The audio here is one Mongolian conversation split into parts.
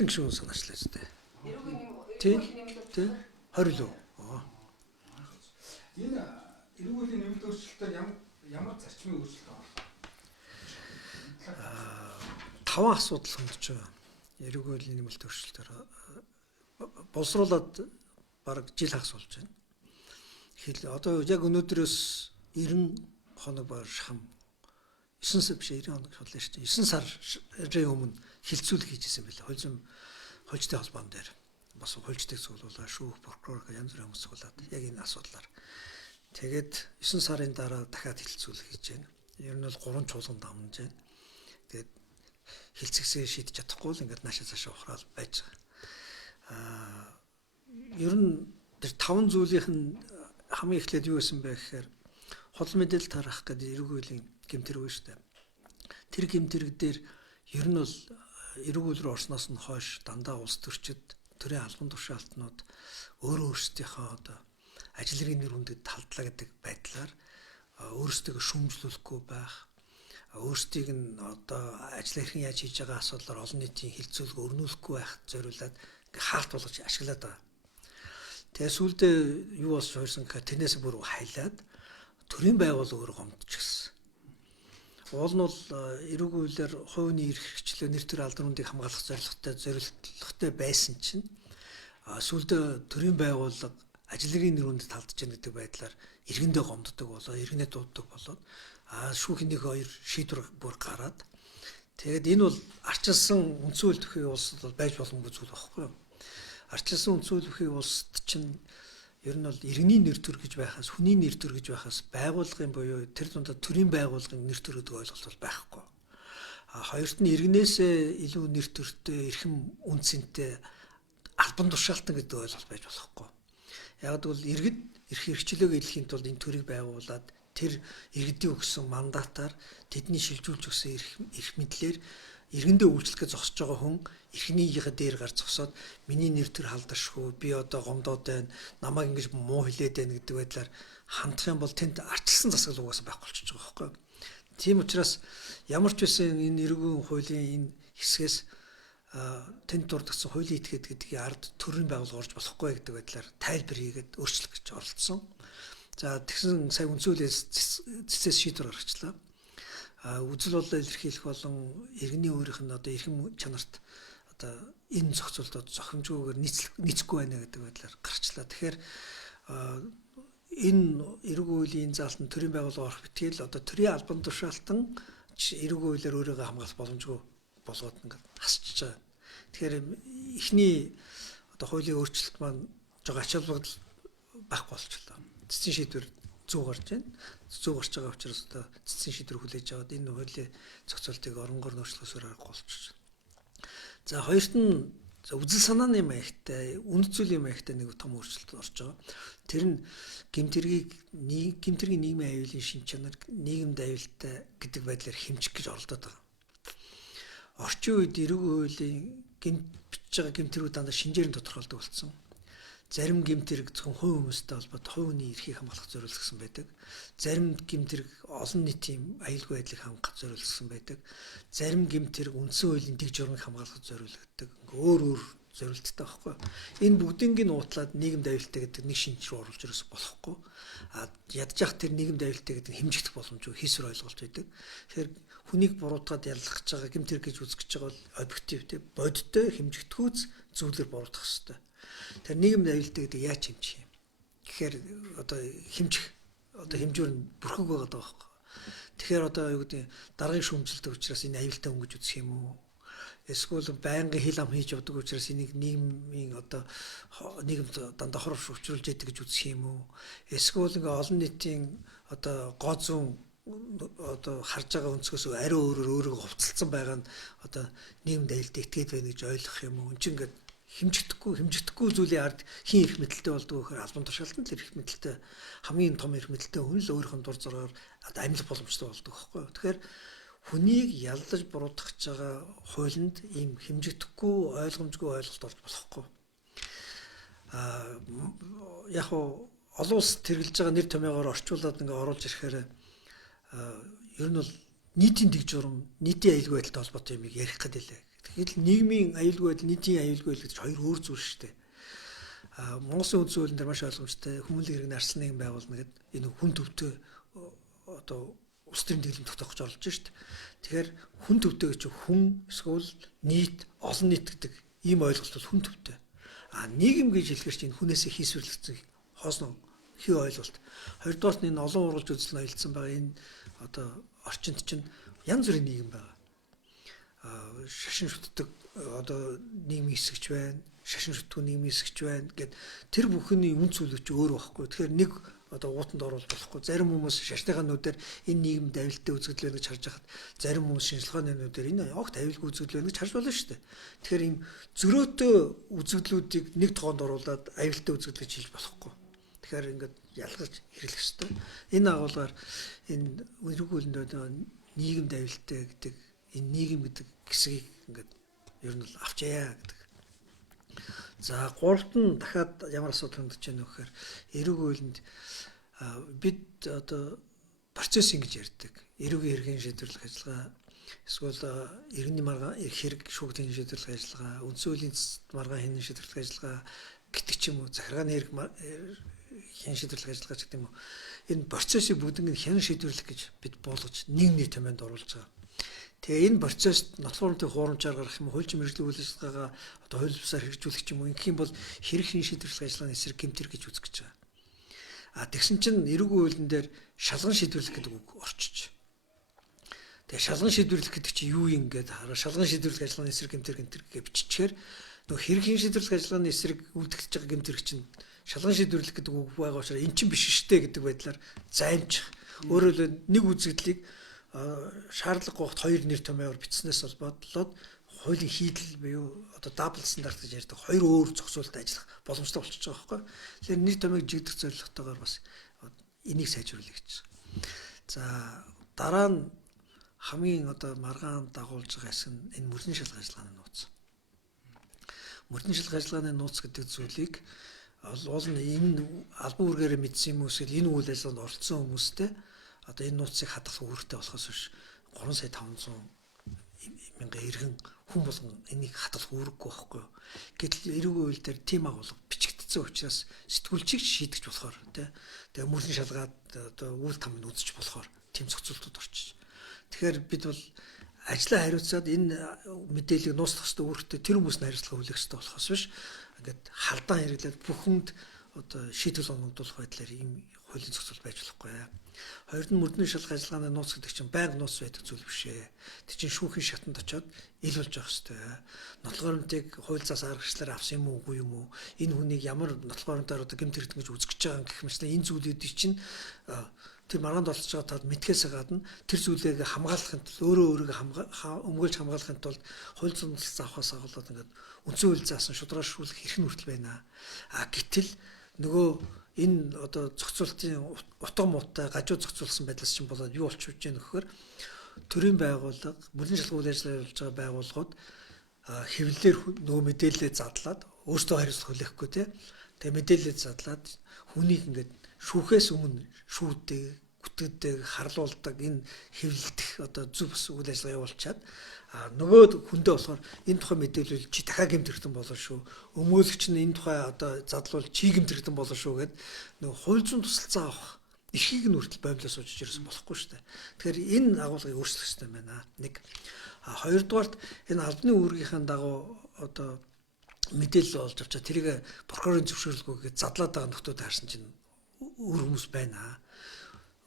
хэдэн гишүүн санаачлаа зү. Тий. 20 лөө. Энэ эрүүгийн нэмэлт өөрчлөлтөөр ямар зарчмын өөрчлөлт байна? 5 асуудал хөндөж байгаа. Эрүүгийн нэмэлт өөрчлөлтөөр боловсруулаад бараг жил хагас болж байна. Одоо яг өнөөдрөөс 90 хоног баг шахам 9 сар биш 90 хоног боллоо шүү дээ. 9 сарын өмнө хилцүүлэг хийжсэн байлээ. Хуульчтай холбоон дээр бас хуульчдыг цуглуулаад шүүх прокурор янз бүрийн хүмүүс цуглаад яг энэ асуудлаар. Тэгээд 9 сарын дараа дахиад хилцүүлэг хийж байна. Ер нь бол 3 чуулганд амнаж байна. Тэгээд хилцэгсээ шийдэж чадахгүй л ингээд наашаа цаашаа ухраал байж байгаа. Ер нь тэр 5 зүйлийнх нь хамгийн эхлээд юу байсан бэ гэхээр хол мэдээлэл тарах гэдэг эрүүгийн гэмтэрэг байна шүү дээ. Тэр гэмтэрэг дээр ер нь бол эрүүл рүү орсноос нь хойш дандаа улс төрчид төрийн албан тушаалтнууд өөрсдийнхөө одоо ажил хэргийн нэр хүндэд талдлаа гэдэг байдлаар өөрсдөө шүүмжлүүлэхгүй байх, өөрсдийг нь одоо ажил хэргийн яаж хийж байгаа асуудлаар олон нийтийн хилцүүлэг өрнүүлэхгүй байх зориулаад хаалт болгож ашиглаад байгаа. Тэгээ сүүлдээ юу болж хойрсон гэхээр тэрнээс бүр хайлаад төрийн байгуул өөрөө гомдчихсан. Уул нь бол эрүүгийн хуулиар хувийн эрх хэрэгчлээ нэр төр алдруудыг хамгаалах зорилготой байсан чинь сүүлдээ төрийн байгууллага ажил хэргийн нэр хүндэд талдж яах гэдэг байдлаар иргэндээ гомддог болоо, иргэнээ дууддаг болоод шүүхийн нэг хоёр шийдвэр бүр гараад тэгээд энэ бол арчилсан үндсэн хууль төхийн улсад бол байж боломгүй зүйл байхгүй юу? Арчилсан үндсэн хууль төхийн улсад чинь ер нь бол иргэний нэр төр гэж байхаас, хүний нэр төр гэж байхаас байгууллагын буюу тэр дундаа төрийн байгууллагын нэр төр гэдэг ойлголт бол байхгүй. Хоёрт нь иргэнээсээ илүү нэр төртэй, эрхэм үнцэнтэй албан тушаалтан гэдэг ойлголт байж болохгүй. Яг бол иргэд эрх хэрэгчлөөгөө илэрхийн тулд энэ төрийг байгуулад тэр иргэдийн өгсөн мандатаар тэдний шилжүүлж өгсөн эрх мэдлэр иргэндээ үйлчлэхээ зогсож байгаа хүн эрхнийхээ дээр гар зогсоод миний нэр төр халдашгүй би одоо гомдоод байна намайг ингэж муу хэлээд байна гэдэг байдлаар хандах юм бол тэнд арчилсан засаг угаасаа байхгүй болчихж байгаа байхгүй. Тийм учраас ямар ч байсан энэ эрүүгийн хуулийн энэ хэсгээс тэнд дурдсан хуулийн этгээд гэдгийг ард төрийн байгууллага орж болохгүй гэдэг байдлаар тайлбар хийгээд өөрчлөх гэж оролдсон. За тэгсэн сая үндсүүлээс цэцээс шийдвэр гаргачлаа. Үзэл бодлоо илэрхийлэх болон иргэний өөрийнх нь одоо эрхэм чанарт одоо энэ зохицуултад зохимжгүйгээр нийцэхгүй байна гэдэг байдлаар гарчлаа. Тэгэхээр энэ эрүүгийн хуулийн заалтанд төрийн байгууллага орох битгийл одоо төрийн албан тушаалтан эрүүгийн хуулиар өөрийгөө хамгаалах боломжгүй болгоод ингээд хасчихж байгаа. Тэгэхээр эхний одоо хуулийн өөрчлөлт маань жоо ач холбогдол байхгүй болчихлоо. Цэцэн шийдвэр зүү гарч байна. Зүү гарч байгаа учраас одоо цэцэн шийдвэр хүлээж аваад энэ хуулийн зохицуултыг оронгоор нөөцлөхөөр аргагүй болчихж байна. За хоёрт нь үзэл санааны маягтай, үнэт зүйлийн маягтай нэг том өөрчлөлт орж байгаа. Тэр нь гэмтэргийн нийгмийн аюулын шин чанар, нийгэмд аюултай гэдэг байдлаар хэмжих гэж оролдоод байгаа. Орчин үед эрүүгийн хуулийн бичиж байгаа гэмтэрүүд дандаа шинжээр нь тодорхойлдог болсон. Зарим гэмтэрэг зөвхөн хувь хүмүүстэй холбоотой хувийн эрхийг хамгаалах зориулсан байдаг. Зарим гэмтэрэг олон нийтийн аюулгүй байдлыг хангах зориулсан байдаг. Зарим гэмтэрэг үндсэн хуулийн дэг журмыг хамгаалах зориулдаг. Өөр зориулттай байхгүй. Энэ бүгдийг нь уутлаад нийгэмд аюултай гэдэг нэг шинж рүү оруулж ирэх болохгүй. Ядж явах тэр нийгэмд аюултай гэдэг нь хэмжигдэх боломжгүй хийсвэр ойлголт байдаг. Тэгэхээр хүнийг буруутгаад яллах гэж байгаа гэмтэрэг гэж үзэх гэж байгаа бол объектив те бодиттой хэмжигдэхүүц зүйлээр буруутгах хэрэгтэй. Тэр нийгэмд аюултай гэдэг яаж хэмжих юм? Тэгэхээр одоо хэмжих одоо хэмжүүр нь бүрхэг байгаа даа байхгүй. Тэгэхээр одоо юу гэдэг даргын шүүмжлэлтэй учраас энэ аюултай хүн гэж үзэх юм уу? Эсвэл байнгын хил ам хийж явдаг учраас энийг нийгмийн одоо нийгэмд дандаа хор шөвчрүүлж яадаг гэж үзэх юм уу? Эсвэл ингээ олон нийтийн одоо гоо зүүн одоо харж байгаа өнцгөөс ариу өөрөөр өөрийгөө хувцалсан байгаа нь одоо нийгэмд аюултай этгээд байна гэж ойлгох юм уу? Энд чинь ингээ хэмжигдэхгүй зүйлийн ард хин эрх мэдэлтэй болдог гэхээр албан тушаалтанд л эрх мэдэлтэй хамгийн том эрх мэдэлтэй хүн л өөрийнх нь дур зоргоор амьлах боломжтой болдог байхгүй юу. Тэгэхээр хүнийг ялдаж буруутгах гэж байгаа хуулинд ийм хэмжигдэхгүй ойлгомжгүй ойлголт орж болохгүй. Яг олон улс тэргэлж байгаа нэр томьёогоор орчуулад ингээ оруулж ирэхээр ер нь бол нийтийн дэг журам, нийтийн аюулгүй байдалтай холбоотой юмыг ярих гэдэг лээ. Тэгэхээр нийгмийн аюулгүй байдал, нийтийн аюулгүй байдал гэж хоёр өөр зүйл шүү дээ. Монголын үндсэн хуулийн дээр маш ойлгомжтой хүмүүнлэг хэрэгний арслан нэгэн байгуулна гэдэг энэ хүн төвтэй одоо улс төрийн дэглэм тогтоох гэж оролж шүү дээ. Тэгэхээр хүн төвтэй гэж хүн эсвэл нийт, олон нийт гэдэг ийм ойлголт бол хүн төвтэй. Нийгэм гэж хэлэхээр чинь хүнээсээ хийсвэрлэгдсэн хоосон хий ойлголт. Хоёрдугаар нь энэ олон ургалж үзэл ноёлцсон байгаа энэ одоо орчинд чинь янз бүрийн нийгэм байгаа. Шашин шүтдэг одоо нийгмийн хэсэгч байна, шашин шүтдэг нийгмийн хэсэгч байна гэд тэр бүхний үн цөлөч өөр байхгүй. Тэгэхээр нэг одоо уутанд оруулах болохгүй. Зарим хүмүүс шашныхаа нүдээр энэ нийгэмд аюултай үзэгдэл байна гэж харж хахад зарим хүмүүс шинжилгээний нүдээр энэ огт аюулгүй үзэгдэл байна гэж харж болно шүү дээ. Тэгэхээр ийм зөрөөтэй үзэгдлүүдийг нэг тоонд оруулаад аюултай үзэгдэл гэж хэлж болохгүй. Тэгэхээр ингээд ялгаж хэрэглэх хэрэгтэй. Энэ агуулгаар энэ эрүүгүүлэнд нийгэмд аюултай гэдэг энэ нийгэм гэдэг хэсгийг ингээд ер нь л авчаяа гэдэг. За гуравт нь дахиад ямар асуудал хандж байна вэ гэхээр эрүүгүүлэнд бид одоо процесс ингэж ярьдаг. Эрүүгийн хэргийн шийдвэрлэх ажиллагаа эсвэл иргэний маргаан хэрэг шүүгдийн шийдвэрлэх ажиллагаа, үндсэн хуулийн маргаан хянын шийдвэрлэх ажиллагаа гэдэг ч юм уу, захиргааны хэрэг хян шийдвэрлэх ажиллагаа гэдэг юм уу. Энэ процессыг бүгднийг хян шийдвэрлэх гэж бид болгож нийгмийн томьёонд оруулж байгаа. Тэгээ энэ процесст нотлуурын хуурамчаар гарах юм, хуульчин мэргэжлийн үйл ажиллагаагаа одоо хууль бусаар хэрэгжүүлэх юм уу, ингэх юм бол хэрэг хин шийдвэрлэх ажиллагааны эсрэг гэмтэр гэж үзэж гэж байгаа. Тэгсэн чинь эрүүгийн хуулийн дээр шалган шийдвэрлэх гэдэг үг орчиж. Тэгээ шалган шийдвэрлэх гэдэг чинь юу юм гээд хараа шалган шийдвэрлэх ажиллагааны эсрэг гэмтэр гэж биччихээр нөгөө хэрэг хин шийдвэрлэх ажиллагааны эсрэг үлдэгдэж байгаа гэмтэр чинь шалган шийдвэрлэх гэдэг үг байгаа учраас эн чинь биш штэ гэдэг байдлаар займчих. Өөрөөр хэлбэл нэг үзэгдлийг шаардлага гоогт хоёр нэр томьёор бичснээс болоод хуулийн хийдэл буюу одоо дабл стандарт гэж ярьдаг хоёр өөр зохицуулалт ажиллах боломжтой болчихж байгаа байхгүй. Тэгэхээр нэр томьёог жигдэх зорилготойгоор бас энийг сайжруулах гэж. За дараа нь хамгийн одоо маргаан дагуулж байгаа хэсэг нь энэ мөрдөн шалгах ажиллагааны нууц. Мөрдөн шалгах ажиллагааны нууц гэдэг зүйлийг уул нь энэ албан үүргээрээ мэдсэн юм уу эсвэл энэ үйл ажиллагаанд оролцсон хүмүүстэй одоо энэ нууцыг хадгалах үүрэгтэй болохоос биш 3 сая 500 мянган иргэн хүн болгон энийг хадгалах үүрэггүй байхгүй. Гэтэл эрүүгийн хууль дээр тийм агуулга бичигдсэн учраас сэтгүүлчийг шийдэж болохоор тэгээ мөрдөн шалгаад одоо үйл тамыг үзэж болохоор тийм зохицуултууд орчиж. Тэгэхээр бид бол ажлаа хариуцаад энэ мэдээллийг нууцлах хэрэгтэй үүрэгтэй тэр хүмүүст хариуцлага хүлээх хэрэгтэй болохоос биш ингээд халдаан хэрэглээд бүхэнд одоо шийдвэр оногдуулах байдлаар ийм хуулийн зохицуул байж болохгүй. Хоёр нь мөрдөн шалгах ажиллагааны нууц гэдэг чинь байнга нууц байдаг зүйл биш ээ. Тэг чинь шүүхийн шатанд очиод ил болж явах хэрэгтэй. Нотлохоронтыг хууль зас арга хэрэгслээр авсан юм уу үгүй юм уу? Энэ хүнийг ямар нотлохоронтоор одоо гэмт хэрэгтэн гэж үзэж байгаа юм гэх мэт энэ зүйлүүдийг чинь тэр маргаанд олцож байгаа тал мэдхээс гадна тэр зүйлийг хамгаалахын тулд өөрөө өмгөөлж хамгаалахын тулд хууль зүйн туслалцаа авахаас агуулад ингээд үндсэн хууль заасан шударгаашруулах эрх нь хүртэл байна. Гэтэл нөгөө энэ одоо зохицуултын утга муутай гажуу зохицуулсан байдлаас чинь болоод юу болчихж байна гэхээр төрийн байгууллага мөрдөн шалгах үйл ажиллагаа явуулж байгаа байгууллагууд хэвлэлээр нөгөө мэдээлэлээ задлаад өөрсдөө хариуцлага хүлээхгүй тэгээ мэдээлэлээ задлаад хүнийг ингээд шүүхээс өмнө шүүдэг, гүтгэдэг, харлуулдаг энэ хэвлэлдэх одоо зөв бас үйл ажиллагаа явуулчаад нөгөө хүндээ болохоор энэ тухай мэдээлэл чи дахиад гэмт хэрэгтэн болно шүү. Өмгөөлөгч нь энэ тухай одоо задлуул чи гэмт хэрэгтэн болно шүү гэд нөгөө хууль зүйн туслалцаа авах эрхийг нь хүртэл боомлоо сууж ирсэн болохгүй шүү дээ. Тэгэхээр энэ агуулгыг өөрчлөх хэрэгтэй байна. Нэг. Хоёрдугаарт энэ албаны үүргийнхээ дагуу одоо мэдээлэл олж авчаа тэрийг прокурорын зөвшөөрлгүйгээр задлаад байгаа нөхдүүд харсан чинь өөр хүмүүс байна.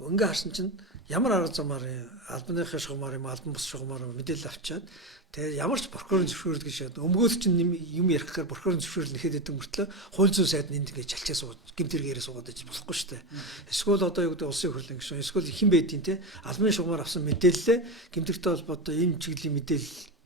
Ингээ харсан чинь ямар арга замаар албаныхаа шугамар юм албан бус шугамар мэдээлэл авчаад тэгээ ямар ч прокурорын зөвшөөрөл гэж яд өмгөөлөгч нь юм ярих гэхээр прокурорын зөвшөөрөл нэхэд идэг мөртлөө хууль зүйн сайд нь энд ингээ чалчаа суугаад гэмтэргээрээ суугаад байж болохгүй шүү дээ. Эсвэл одоо юу гэдэг улсын хурлын гишүүн эсвэл хэн байдیں те албаны шугамар авсан мэдээлэлээ гэмтэртэй холбоотой энэ чиглэлийн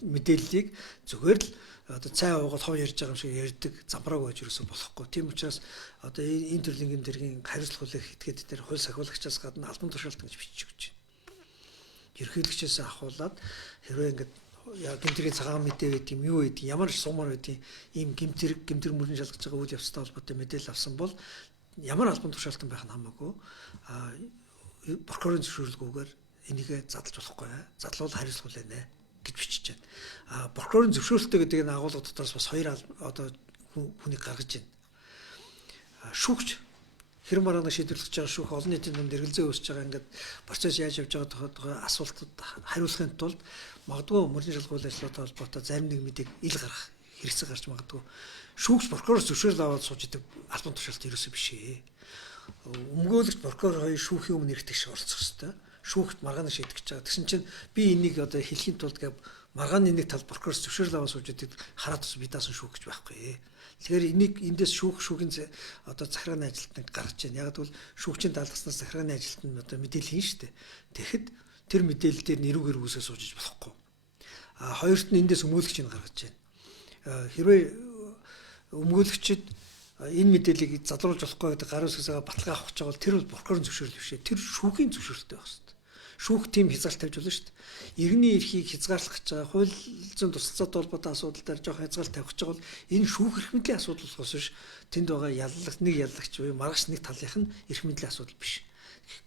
мэдээллийг зүгээр л одоо цай уугаад хов ярьж байгаа юм шиг ярьдаг замбрааг байж юусэн болохгүй. Тийм учраас одоо энэ төрлийн гэмтэргийн хариуцлага хүлээх этгээд дээр хууль сахиулагчаас гадна албан тушаалт гэж бичиж өгч байна. Ерөнхийлөгчөөс ахуулаад хэрвээ ингээд гэмтэргийн цагаан мэдээ байт юм юу байт ямар сумар байт ийм гэмтэр мөрөн шалгаж байгаа үйл явцтай холбоотой мэдээлэл авсан бол ямар албан тушаалтан байх нь хамаагүй прокурорын зөвшөөрлгүйгээр энийгээ задлж болохгүй. Задлуул хариуцлага хүлээнэ гэж бичиж байна. Прокурорын зөвшөөрөлтөө гэдэг энэ агуулга дотроос бас хоёр одоо хүнийг гаргаж байна. Шүүгч хэрэв маргааны шийдвэрлэж байгаа шүүх олон нийтийн дунд эргэлзээ үүсэж байгаа ингээд процесс яаж явж байгаа асуултад хариулахын тулд магадгүй мөрний шалгуулт ажлуудтай холбоотой зарим нэг мэдээг ил гарах хэрэгцээ гарч магадгүй. Шүүгч прокурор зөвшөөрөл аваад сууж идэг албан тушаалт ерөөсөө биш ээ. Өмгөөлөгч прокурор хоёр шүүхийн өмнө ирэх гэж оролцох хэрэгтэй. Шүүгт маргааны шийдэх гэж байгаа. Тэгсэн чинь би энийг одоо хэлхийн тулд гэв маргааны нэг тал прокурор зөвшөөрөл аваад сууж идэг хараад бас би даасан шүүх гэж байхгүй. Тэгэхээр энийг эндээс шүүхийн одоо захиргааны ажилтныг гаргаж байна. Яг бол шүүгчийн даалгаснаас захиргааны ажилтнууд одоо мэдээлэл хийн штэ. Тэгэхэд тэр мэдээлэл дээр нэрүүгээр үүсээ суужиж болохгүй. Хоёрт нь эндээс өмгөөлөгчийг гаргаж байна. Хэрвээ өмгөөлөгчд энэ мэдээллийг задлуулж болохгүй гэдэг гарын үсгээс баталгаа авах гэж байгаа бол тэр бол прокурорын зөвшөөрөл биш ээ. Тэр шүүхийн зөвшөөрөлтэй байх хэрэгтэй. Шүүх тийм хязгаарт тавьж болно шүү дээ. Иргэний эрхийг хязгаарлах гэж байгаа хууль зүйн тусалцаатай холбоотой асуудал дээр жоох хязгаар тавих гэж байгаа бол энэ шүүх эрх мэдлийн асуудал болохоос биш тэнд байгаа яллагч буюу маргааш нэг талынх нь эрх мэдлийн асуудал биш.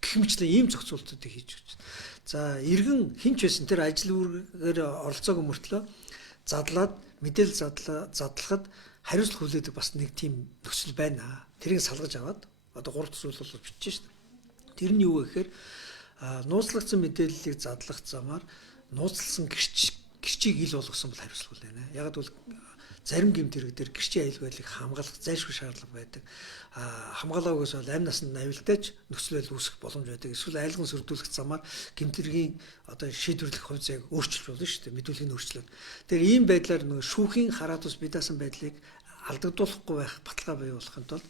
Гэх мэтлэн ийм зохицуултуудыг хийж өгч байна. За иргэн хинч байсан тэр ажил үүргээр оролцоогүй мөртлөө задлаад мэдээлэл задлахад хариуцлага хүлээдэг бас нэг тийм нөхцөл байна. Тэрийг салгаж аваад одоо 3 төсөөл бол бичиж шүү дээ. Тэр нь юу вэ гэхээр нууцлагдсан мэдээллийг задлах замаар нууцлсан гэрчийг ил болгосон бол хариуцлага хүлээнэ. Яг бол зарим гэмт хэрэг дээр гэрчийн аюул байдлыг хамгаалах зайлшгүй шаардлага байдаг. Хамгаалаагүйс бол амь насанд аюултайч нөхцөл байдал үүсэх боломж байдаг. Эсвэл айлгын сөрдүүлэх замаар гэмт хэргийн одоо шийдвэрлэх хувь зайг өөрчилж болно шүү дээ. Мэдүүлгийг өөрчлөөд. Тэгэхээр ийм байдлаар нөгөө шүүхийн хараат ус бидаасан байдлыг алдагдуулахгүй байх баталгаа бий болохын тулд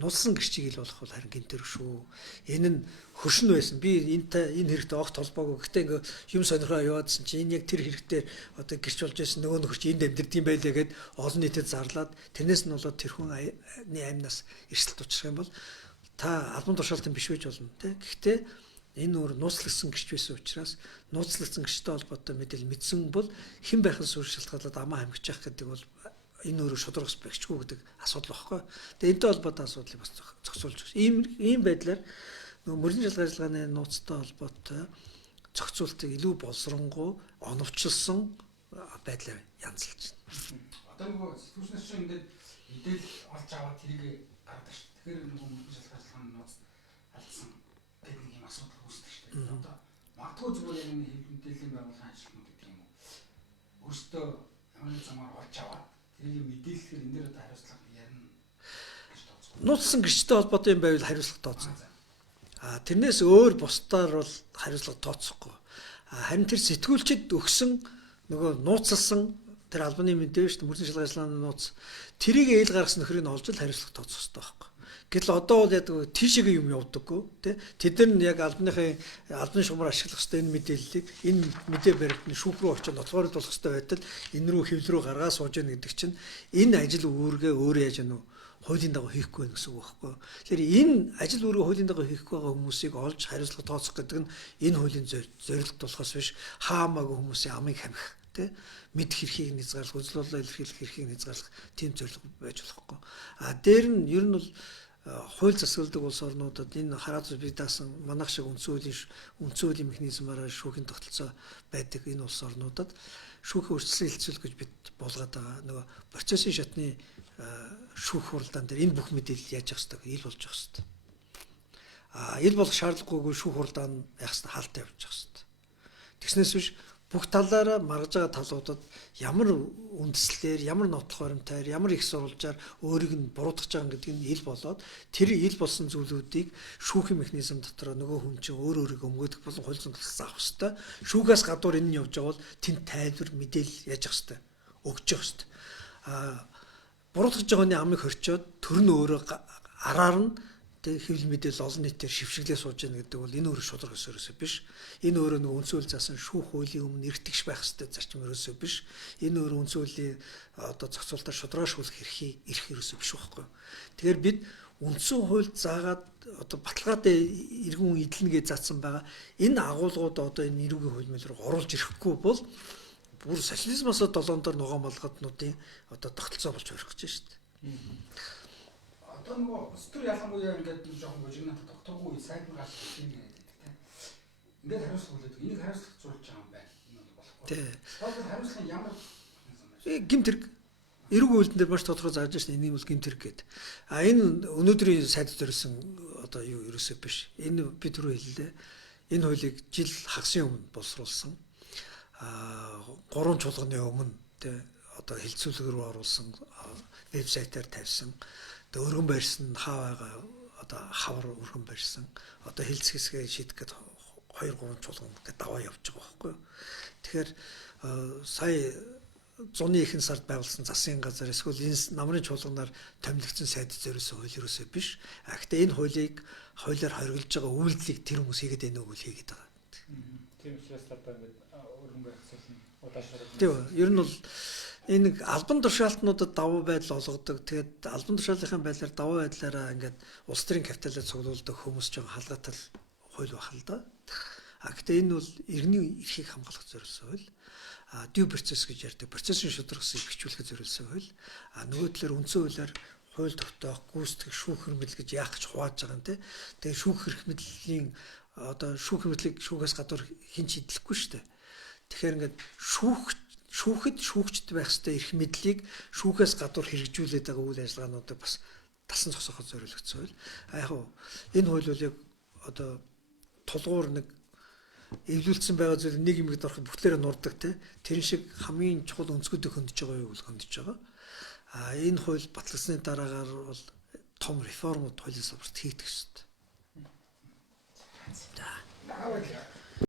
нууцсан гэрчийг ил болох бол харин гэмтэр шүү. Энэ нь хөршин байсан. Би энэ хэрэгтэй огт толбоогүй. Гэхдээ ингээ юм сонирхоо яваадсэн чинь энэ яг тэр хэрэгтэй одоо гэрч болж байсан нөгөө нөхөрч энд амьдэрдэг юм байлээ гэд олон нийтэд зарлаад тэрнээс нь болоод тэр хүн амнаас эрсдэлт учрах юм бол та албан тушаалтан биш байж болно тий. Гэхдээ энэ өөр нууцлагдсан гэрч байсан учраас нууцлагдсан гэрчтэй холбоотой мэдээлэл мэдсэн бол хэн байхын суурь шалтгаалаад амаа хамгиж явах гэдэг бол энэ өөрөө шударгаас багчгүй гэдэг асуудал багхгүй. Тэгээ энэтэй холбоотой асуудлыг бас зохицуулж байна. Ийм байдлаар нөгөө мөрний шалгах ажиллагааны нууцтай холбоотой зохицуултыг илүү боловсронгуй, оновчилсон байдлаар янзлж байна. Одоо нөгөө сэтгүүлчнээс чинь ингээд мэдээлэл олж аваад тэрийг гаргадаг шүү. Тэгэхээр нөгөө мөрний шалгах ажиллагааны нууц алдсан гэдэг нэг юм асуудал үүсдэг шүү дээ. Одоо магадгүй зүгээр яг энэ мэдээллийн байгууллагын ажилтнууд гэдэг юм уу. Өөртөө ямар нэг замаар олж аваад тэрийг мэдээлэхээр энэ дээр одоо хариуцлага ярина гэж тооцоо. Нууцсан гэрчтэй холбоотой юм байвал хариуцлага тооцно. Тэрнээс өөр бусдаар бол хариуцлага тооцохгүй. Харин тэр сэтгүүлчд өгсөн нөгөө нууцлсан тэр албаны мэдээ шүү дээ мөрний шалгах ажиллагааны нууц тэрийг ээл гаргасан нөхрийг олж л хариуцлага тооцох хэрэгтэй байхгүй. Гэтэл одоо бол яг тийшээгээ юм явуудаггүй тий. Тэд нар яг албаны шугамар ашиглах хэрэгтэй энэ мэдээллийг энэ мэдээ баригдны шүүх рүү очиж нотлохоордуулах хэрэгтэй байтал энэ рүү хэвлэл рүү гаргаа сууж яах гэдэг чинь энэ ажил үүргээ өөрөө яаж яах нь хуулийн дагуу хийхгүй байх гэсэн үг байхгүй. Тэгэхээр энэ ажил үүргээ хуулийн дагуу хийхгүй байгаа хүмүүсийг олж хариуцлага тооцох гэдэг нь энэ хуулийн зорилго болохоос биш хаамаагүй хүмүүсийн амыг хамих тий мэд хэрхийг хязгаарлах үзэл бодлоо илэрхийлэх хэрхийг хязгаарлах тийм зорилго байж болохгүй. Дээр нь ер нь бол хууль засгалдаг улс орнуудад энэ хараат бий даасан манайх шиг үндсэн хуулийн механизмаараа шүүхийн тогтолцоо байдаг энэ улс орнуудад шүүхийн өрчлөлийг хэлцүүлэх гэж бид буулгаад байгаа. Нөгөө процессын шатны шүүх хуралдаан дээр энэ бүх мэдээлэл яаж явах ёстой ил болж явах ёстой. Ил болох шаардлагагүйгүй шүүх хуралдаан яах ёстой хаалтаа явуулж явах ёстой. Тэгснээс биш бүх талаараа маргаж байгаа талуудад ямар үндэслэлээр, ямар нотлох баримтаар, ямар их сурвалжаар өөрийг нь буруутгаж байгаа гэдэг нь ил болоод тэр ил болсон зүйлүүдийг шүүхийн механизм дотор нөгөө хүн чинь өөрийгөө өмгөөх болон хууль зүйн тусалцаа авах ёстой. Шүүгээс гадуур энэ нь явж байгаа бол тэнд тайлбар мэдээлэл яаж авах ёстой. Өгч явах ёстой. Буруутгаж байгааны амыг хорчоод төр нь өөрөө араар нь хэвлэл мэдээлэл олон нийтээр шившиглээ сууж яана гэдэг бол энэ өөрөө шударга өсөрөөсөө биш. Энэ өөрөө нэг үндсэн хууль заасан шүүх хуулийн өмнө эргэтгэж байх ёстой зарчим ерөөсөө биш. Энэ өөрөө үндсэн хуулийн одоо зохицуулалтаар шударгаашуулах эрх ерөөсөө биш байхгүй. Тэгэхээр бид үндсэн хууль заагаад одоо баталгаатай иргэн хүн эдлэнэ гэж заасан байгаа. Энэ агуулгууд одоо энэ эрүүгийн хууль руу оруулж ирэхгүй бол бүр социализмоос 7 дор ногоон болгоднуудын одоо тогтолцоо болж өрөх гэж байна шүү дээ. Одоо нөгөө улс төр ялангуяа ингээд жоохон божигнаад докторгүй сайд гарч ирсэн юм гэдэг тийм. Ингээд хариуцлага хүлээдэг. Энийг хариуцлага зурж байгаа юм байна. Энэ бол болохгүй Тий. Тэгэхээр хариуцлага ямар Гэмт хэрэг эрэг үйлдэн дээр маш тодорхой зааж шин энэ юм бол гэмт хэрэг гэдэг. А энэ өнөөдрийн сайд төрсэн одоо юу ерөөсөө биш. Энэ би түрүү хэллээ. Энэ хуулийг жил хагасын өмнө боловсруулсан. 3 чуулганы өмнө тэ одоо хилцүүлэг рүү оруулсан вебсайтаар тавьсан. Тэгээ өргөн барьсан хаа байгаа одоо хавар өргөн барьсан. Одоо хилцэсгээ шийдэх гээд 2-3 чуулган гээд даваа явж байгаа байхгүй юу. Тэгэхээр сая зуны ихэнх сард байгуулсан засгийн газар эсвэл энэ намрын чуулганаар томилогдсон сайд зориулсан хууль ерөөсөө биш. Гэхдээ энэ хуулиар хориглож байгаа үйлдэлийг тэр хүмүүс хийгээд байна уу гэж хийгээд байгаа. Тийм учраас одоо ингээд өргөн байх зүйл нь удаашраад. Тийм. Ер нь бол энэ албан тушаалтнуудад давуу байдал олгодог. Тэгээд албан тушаалын байдлаар давуу байдлаараа ингээд улс төрийн капиталыг цуглуулдаг хүмүүс ч халгаатал хууль бахал да. Гэхдээ энэ бол иргэний эрхийг хамгаалах зориулсан хууль. Due process гэж ярьдаг. Процессын шударгасыг бичүүлэхэд зориулсан хууль. Нөгөө талаар үндсэн хуулиар хууль тогтоох, гүйцэтгэх, шүүх хэрмэл гэж яах гэж хувааж байгаа юм те. Тэгээ шүүх хэрмэлийн одоо шүүх хэрмэлийг шүүхээс гадуур хэн ч идэлхгүй шүү дээ. Тэгэхээр ингээд шүүхэд шүүгчд байх ёстой эрх мэдлийг шүүхээс гадуур хэрэгжүүлээд байгаа үйл ажиллагаануудыг бас талсан зогсооход зориулагдсан хууль. Яг энэ хууль бол яг одоо тулгуур нэг эвлүүлсэн байгаа зүйл нэг юмд ороход бүгдлээрээ нурдаг те. Тэр шиг хамгийн чухал өнцгүүдийг хөндөж байгаа юу бол хөндөж байгаа. Энэ хууль батлагдсны дараагаар бол том реформууд хуулийн салбарт хийгдэх ёстой. Наавал